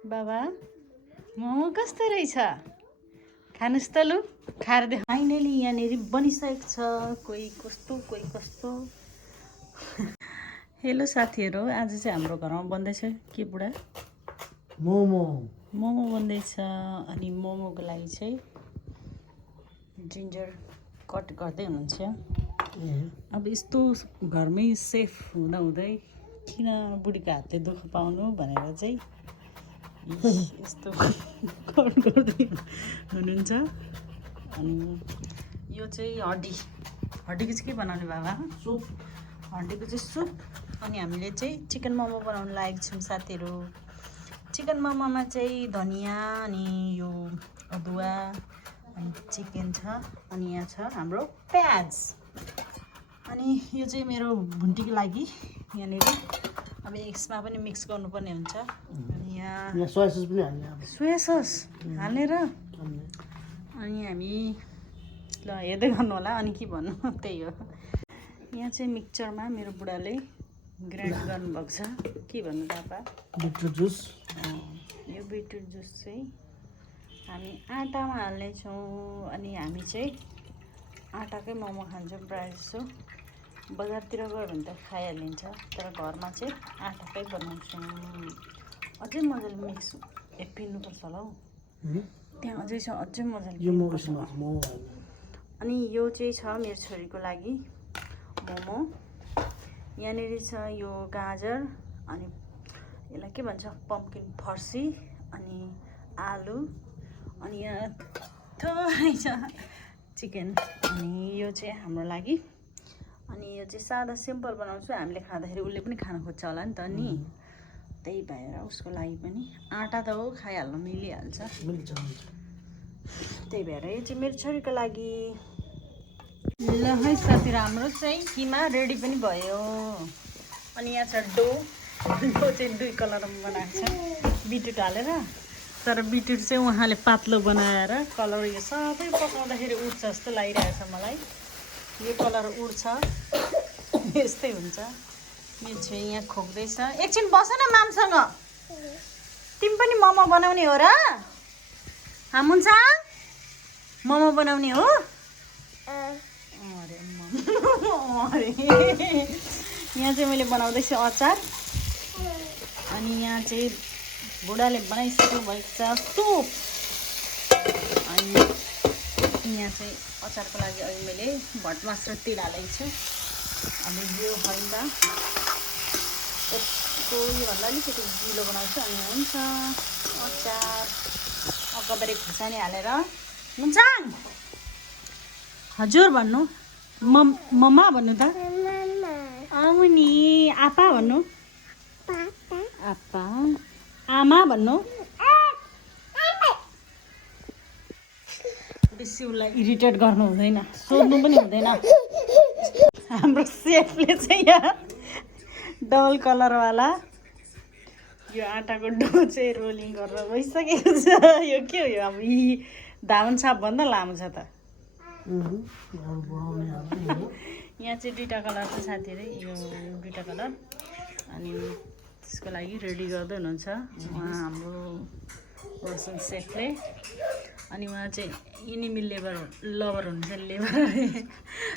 बाबा मोमो कस्तो रहेछ खानुस् त लु खाएर देख फाइनली यहाँनिर बनिसकेको छ कोही कस्तो हेलो साथीहरू आज चाहिँ हाम्रो घरमा बन्दैछ के बुढा मोमो बन्दैछ अनि मोमोको लागि चाहिँ जिन्जर कट गर्दै हुनुहुन्छ अब यस्तो घरमै सेफ हुँदाहुँदै किन बुढीको हातले दुःख पाउनु भनेर चाहिँ यस्तो कट गर्दै हुनुहुन्छ अनि यो चाहिँ हड्डीको चाहिँ के बनाउने बाबा सुप हड्डीको चाहिँ सुप अनि हामीले चाहिँ चिकन मोमो बनाउन लागेको छौँ साथीहरू चिकन मोमोमा चाहिँ धनिया अनि यो अदुवा अनि चिकन छ अनि यहाँ छ हाम्रो प्याज अनि यो चाहिँ मेरो भुन्टीको लागि यहाँनिर अब यसमा पनि मिक्स गर्नुपर्ने हुन्छ अनि यहाँ सोया सस हालेर अनि हामी ल हेर्दै गर्नु होला अनि के भन्नु त्यही हो यहाँ चाहिँ मिक्सचरमा मेरो बुढाले ग्राइन्ड गर्नुभएको छ के भन्नु पापा बिटरुट जुस यो बिटरुट जुस चाहिँ हामी आटामा हाल्नेछौँ अनि हामी चाहिँ आटाकै मोमो खान्छौँ प्रायः जस्तो बजारतिर गयो भने त खाइहालिन्छ तर घरमा चाहिँ आटाकै बनाउँछौँ अझै मजाले मिक्स पिन्नुपर्छ होला हौ त्यहाँ अझै छ अझै मजाले अनि यो चाहिँ छ मेरो छोरीको लागि मोमो यहाँनिर छ यो गाजर अनि यसलाई के भन्छ पम्पकिन फर्सी अनि आलु अनि यहाँ थोरै छ चिकन अनि यो चाहिँ हाम्रो लागि अनि यो चाहिँ सादा सिम्पल बनाउँछु हामीले खाँदाखेरि उसले पनि खान खोज्छ होला नि त नि त्यही भएर उसको लागि पनि आटा त हो खाइहाल्नु मिलिहाल्छ त्यही भएर यो चाहिँ मेरो छोरीको लागि ल है साथी हाम्रो चाहिँ किमा रेडी पनि भयो अनि यहाँ छ डो चाहिँ दुई कलरमा बनाएको छ बिटुट हालेर तर बिटुट चाहिँ उहाँले पातलो बनाएर कलर यो सबै पकाउँदाखेरि उठ्छ जस्तो लागिरहेको छ मलाई यो कलर उड्छ यस्तै हुन्छ मेरो चाहिँ यहाँ खोक्दैछ एकछिन बस न मामसँग तिमी पनि मोमो बनाउने हो र हुन्छ मोमो बनाउने हो अरे यहाँ चाहिँ मैले बनाउँदैछु अचार अनि यहाँ चाहिँ बुढाले बनाइसक्नु भएको छ सुप अनि यहाँ चाहिँ अचारको लागि अहिले मैले भटमास र तिल हालेको छु अनि यो हल्दा यसको योभन्दा अलिकति गिलो बनाउँछु अनि हुन्छ अचार अकबरी खुर्सानी हालेर हुन्छ हजुर भन्नु मम्मा भन्नु त आउनु नि आपा भन्नु आपा आमा भन्नु बेसी उसलाई इरिटेट गर्नु हुँदैन सोध्नु पनि हुँदैन हाम्रो सेफले चाहिँ यहाँ डबल कलरवाला यो आटाको डो चाहिँ रोलिङ गरेर गइसकेको छ यो के हो यो अब यी धामन सापभन्दा लामो छ त यहाँ चाहिँ दुईवटा कलर छ साथीहरू यो दुईवटा कलर अनि त्यसको लागि रेडी गर्दै हुनुहुन्छ उहाँ हाम्रो पर्सन सेफले अनि उहाँ चाहिँ इनिमी लभर हुनुहुन्छ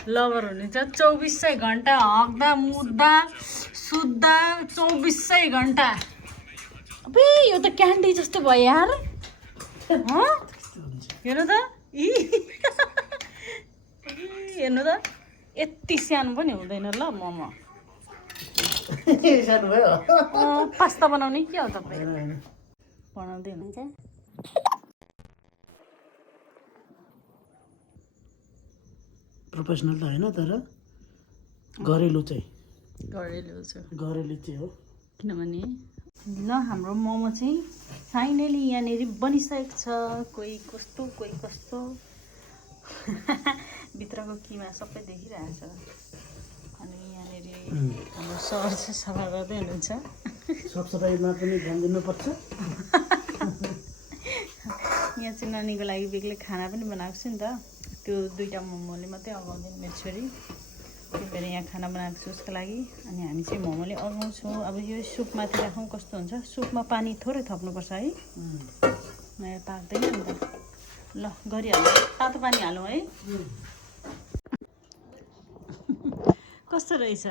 लभर हुनुहुन्छ 24 घन्टा हग्दा मुद्दा सुत्दा 24 घन्टा अबे यो त क्यान्डी जस्तो भयो यार हेर्नु त हेर्नु त यति सानो पनि हुँदैन ल मोमो पास्ता बनाउने के हो तपाईँ बनाउँदै हुनुहुन्छ प्रोफेसनल त होइन तर घरेलु चाहिँ हो किनभने ल हाम्रो मोमो चाहिँ फाइनली यहाँनिर बनिसकेको छ कोही कस्तो भित्रको किमा सबै देखिरहेको छ अनि यहाँनिर हाम्रो सर चाहिँ सफा गर्दै हुनुहुन्छ साफसफाइमा पनि ध्यान दिनुपर्छ यहाँ चाहिँ नानीको लागि बेग्लै खाना पनि बनाएको छु नि त त्यो दुईवटा मोमोले मात्रै अगाउँदैन मेरो छोरी त्यही भएर यहाँ खाना बनाएको छु उसको लागि। अनि हामी चाहिँ मोमोले अगाउँछौँ। अब यो सुपमाथि राखौँ कस्तो हुन्छ। सुपमा पानी थोरै थप्नुपर्छ है, नयाँ पाक्दैन नि त। ल गरिहालौँ, तातो पानी हालौँ है। कस्तो रहेछ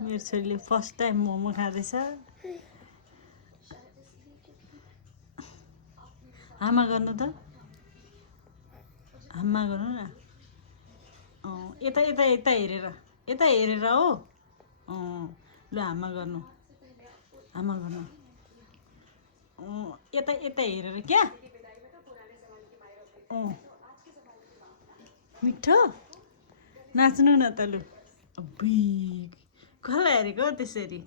मेरो छोरीले फर्स्ट टाइम मोमो खाँदैछ। हामा गर्नु त, हाम्मा गर्नु न। यता यता यता हेरेर, यता हेरेर हो। ल हाम्मा गर्नु, हाम्मा गर्नु। यता यता हेरेर क्या। मिठो नाच्नु न त लु। अब्बुई कसलाई हेरेको हौ त्यसरी।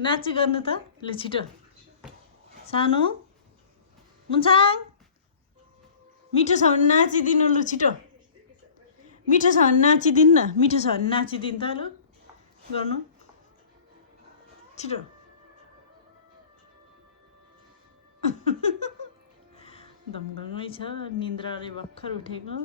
नाची गर्नु त लु छिटो। सानो मुन्साङ मिठो छ भने नाचिदिनु लु छिटो। मिठो छ भने नाचिदिनु न, मिठो छ भने नाचिदिनु त लु। गर्नु छिटो। दङदङै छ, निन्द्राले भर्खर उठेको।